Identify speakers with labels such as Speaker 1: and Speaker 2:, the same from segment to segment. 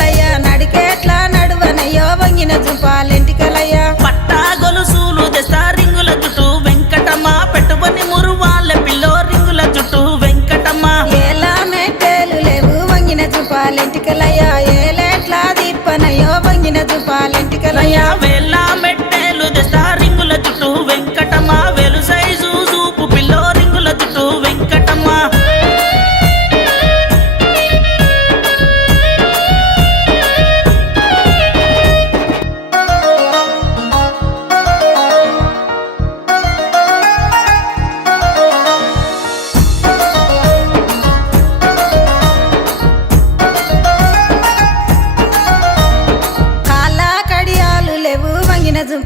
Speaker 1: ఎంటికలయ్య నడికేట్లా నడువనయ్యో వంగిన జుపాలెంటికలయ్య
Speaker 2: పట్టా గొలుసులు తెస్తా రింగుల చుట్టూ వెంకటమ్మ పెట్టుకొని మురువాళ్ళ పిల్లో రింగుల చుట్టూ వెంకటమ్మ.
Speaker 1: ఎలా మెట్టేలు లేవు వంగిన జుపాలెంటికలయ్య ఏలేట్లా దీపనయ్యో వంగిన జుపాలెంటికలయ్య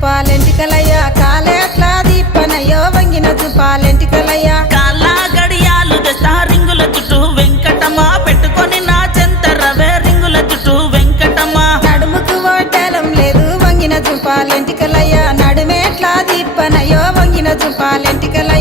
Speaker 1: చూపాలెంటికలయ్యా కాలేట్లా దీపనయ్యో వంగిన చూపాలెంటికలయ్యా
Speaker 2: కాలా గడియాలు దశ రింగుల చుట్టూ వెంకటమా పెట్టుకొని నా చెంత రవే రింగుల చుట్టూ వెంకటమా
Speaker 1: నడుముకు ఓటలం లేదు వంగిన చూపాలెంటికలయ్యా నడుమేట్లా దీపనయ్యో వంగిన చూపాలెంటికల